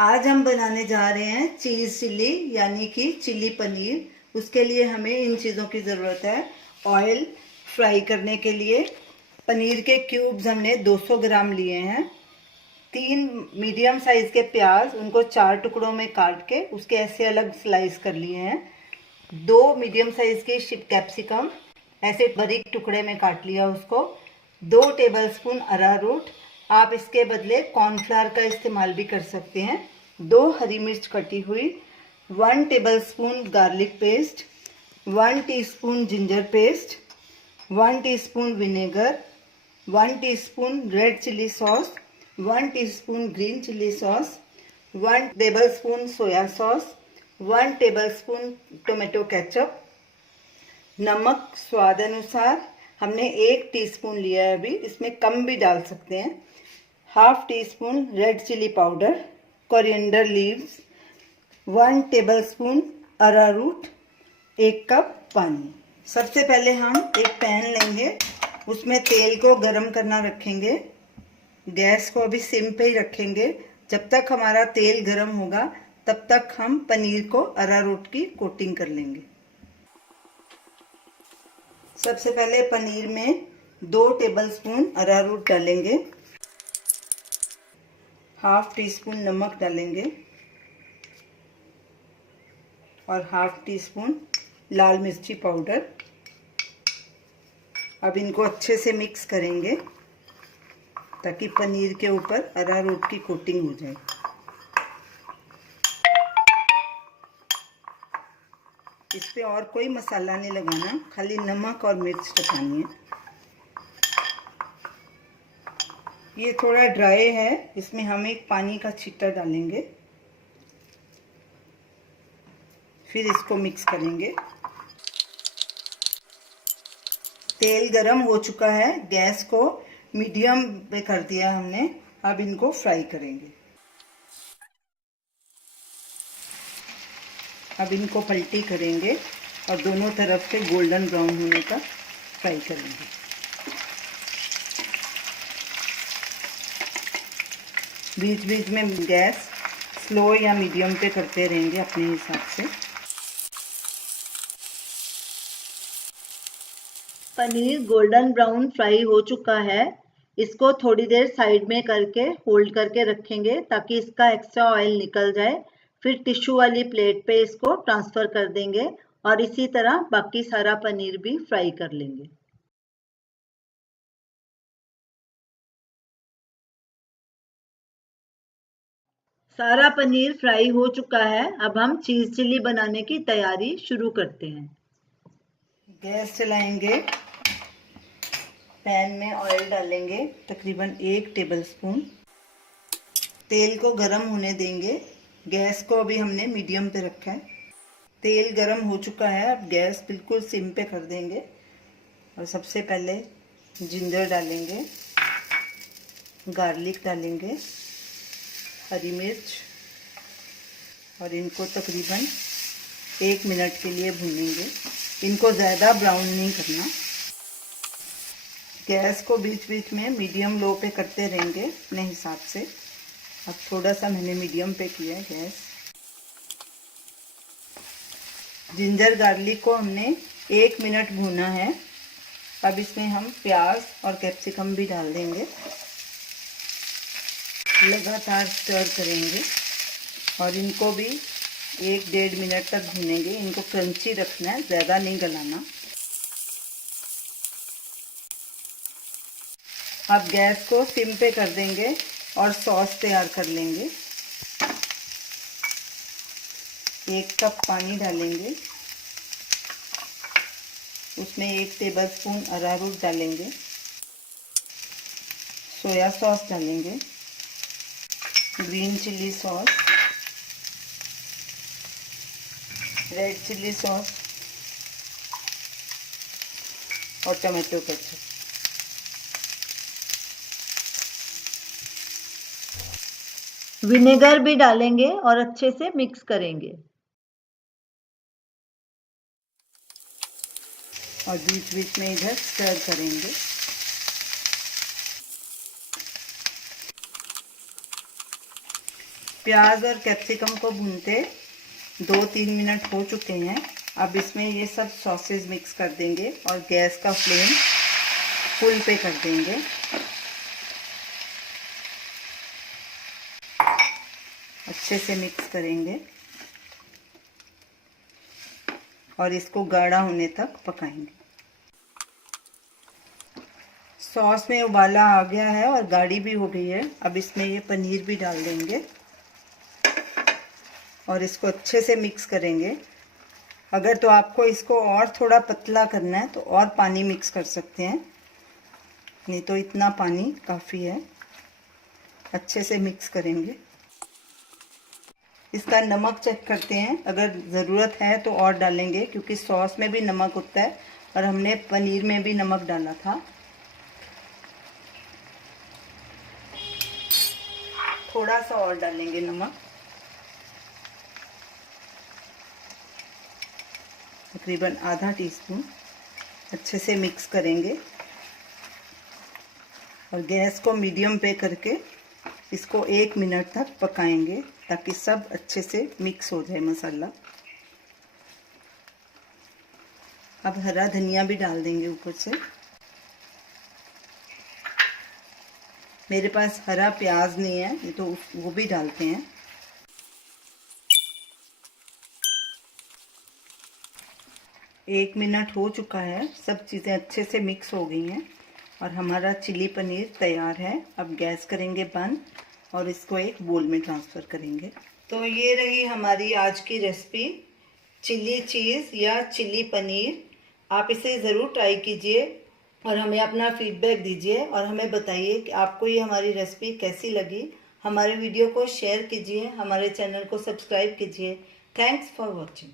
आज हम बनाने जा रहे हैं चीज़ चिल्ली यानी कि चिल्ली पनीर। उसके लिए हमें इन चीज़ों की ज़रूरत है। ऑयल फ्राई करने के लिए पनीर के क्यूब्स हमने 200 ग्राम लिए हैं। 3 मीडियम साइज़ के प्याज, उनको 4 टुकड़ों में काट के उसके ऐसे अलग स्लाइस कर लिए हैं। 2 मीडियम साइज़ की कैप्सिकम ऐसे बारीक टुकड़े में काट लिया उसको। 2 टेबलस्पून अरारोट, आप इसके बदले कॉर्नफ्लावर का इस्तेमाल भी कर सकते हैं। 2 हरी मिर्च कटी हुई, 1 tablespoon garlic paste, 1 teaspoon ginger paste, 1 teaspoon vinegar, 1 teaspoon red chilli sauce, 1 teaspoon green chilli sauce, 1 tablespoon soya sauce, 1 tablespoon tomato ketchup, नमक स्वाद अनुसार। हमने 1 टीस्पून लिया है, अभी इसमें कम भी डाल सकते हैं। Half teaspoon red chilli powder, coriander leaves, 1 tablespoon arrowroot, 1 cup पानी। सबसे पहले हम एक पैन लेंगे, उसमें तेल को गरम करना रखेंगे। गैस को अभी सिम पे ही रखेंगे। जब तक हमारा तेल गरम होगा तब तक हम पनीर को अरारूट की कोटिंग कर लेंगे। सबसे पहले पनीर में 2 टेबलस्पून अरारूट डालेंगे, हाफ टी स्पून नमक डालेंगे और हाफ टी स्पून लाल मिर्ची पाउडर। अब इनको अच्छे से मिक्स करेंगे ताकि पनीर के ऊपर अरारोट की कोटिंग हो जाए। इस पे और कोई मसाला नहीं लगाना, खाली नमक और मिर्च लगानी है। ये थोड़ा ड्राई है, इसमें हम एक पानी का छींटा डालेंगे, फिर इसको मिक्स करेंगे। तेल गरम हो चुका है, गैस को मीडियम पे कर दिया हमने। अब इनको फ्राई करेंगे। अब इनको पलटी करेंगे और दोनों तरफ से गोल्डन ब्राउन होने तक फ्राई करेंगे। बीच बीच में गैस स्लो या मीडियम पे करते रहेंगे अपने हिसाब से। पनीर गोल्डन ब्राउन फ्राई हो चुका है। इसको थोड़ी देर साइड में करके होल्ड करके रखेंगे ताकि इसका एक्स्ट्रा ऑयल निकल जाए। फिर टिश्यू वाली प्लेट पे इसको ट्रांसफ़र कर देंगे और इसी तरह बाकी सारा पनीर भी फ्राई कर लेंगे। सारा पनीर फ्राई हो चुका है। अब हम चीज़ चिल्ली बनाने की तैयारी शुरू करते हैं। गैस चलाएंगे, पैन में ऑयल डालेंगे, तकरीबन 1 टेबलस्पून। तेल को गरम होने देंगे। गैस को अभी हमने मीडियम पे रखा है। तेल गरम हो चुका है, अब गैस बिल्कुल सिम पे कर देंगे और सबसे पहले जिंजर डालेंगे, गार्लिक डालेंगे, हरी मिर्च, और इनको तकरीबन 1 मिनट के लिए भूनेंगे। इनको ज़्यादा ब्राउन नहीं करना। गैस को बीच बीच में मीडियम लो पे करते रहेंगे अपने हिसाब से। अब थोड़ा सा मैंने मीडियम पे किया है गैस। जिंजर गार्लिक को हमने 1 मिनट भूना है। अब इसमें हम प्याज और कैप्सिकम भी डाल देंगे, लगातार स्टर करेंगे और इनको भी 1-1.5 मिनट तक भूनेंगे। इनको क्रंची रखना है, ज़्यादा नहीं गलाना। अब गैस को सिम पे कर देंगे और सॉस तैयार कर लेंगे। 1 कप पानी डालेंगे, उसमें 1 टेबलस्पून अरारूट डालेंगे, सोया सॉस डालेंगे, green chilli sauce, red chilli sauce और टमाटो केचप। विनेगर भी डालेंगे और अच्छे से मिक्स करेंगे और बीच बीच में इधर स्टर करेंगे। प्याज और कैप्सिकम को भूनते 2-3 मिनट हो चुके हैं। अब इसमें ये सब सॉसेज मिक्स कर देंगे और गैस का फ्लेम फुल पे कर देंगे। अच्छे से मिक्स करेंगे और इसको गाढ़ा होने तक पकाएंगे। सॉस में उबाला आ गया है और गाढ़ी भी हो गई है। अब इसमें ये पनीर भी डाल देंगे और इसको अच्छे से मिक्स करेंगे। अगर तो आपको इसको और थोड़ा पतला करना है तो और पानी मिक्स कर सकते हैं, नहीं तो इतना पानी काफ़ी है। अच्छे से मिक्स करेंगे। इसका नमक चेक करते हैं, अगर ज़रूरत है तो और डालेंगे, क्योंकि सॉस में भी नमक होता है और हमने पनीर में भी नमक डाला था। थोड़ा सा और डालेंगे नमक, तकरीबन आधा टीस्पून। अच्छे से मिक्स करेंगे और गैस को मीडियम पे करके इसको 1 मिनट तक पकाएंगे ताकि सब अच्छे से मिक्स हो जाए मसाला। अब हरा धनिया भी डाल देंगे ऊपर से। मेरे पास हरा प्याज नहीं है, ये तो वो भी डालते हैं। एक मिनट हो चुका है, सब चीज़ें अच्छे से मिक्स हो गई हैं और हमारा चिली पनीर तैयार है। अब गैस करेंगे बंद और इसको एक बोल में ट्रांसफ़र करेंगे। तो ये रही हमारी आज की रेसिपी, चिली चीज़ या चिली पनीर। आप इसे ज़रूर ट्राई कीजिए और हमें अपना फीडबैक दीजिए और हमें बताइए कि आपको ये हमारी रेसिपी कैसी लगी। हमारे वीडियो को शेयर कीजिए, हमारे चैनल को सब्सक्राइब कीजिए। Thanks for watching.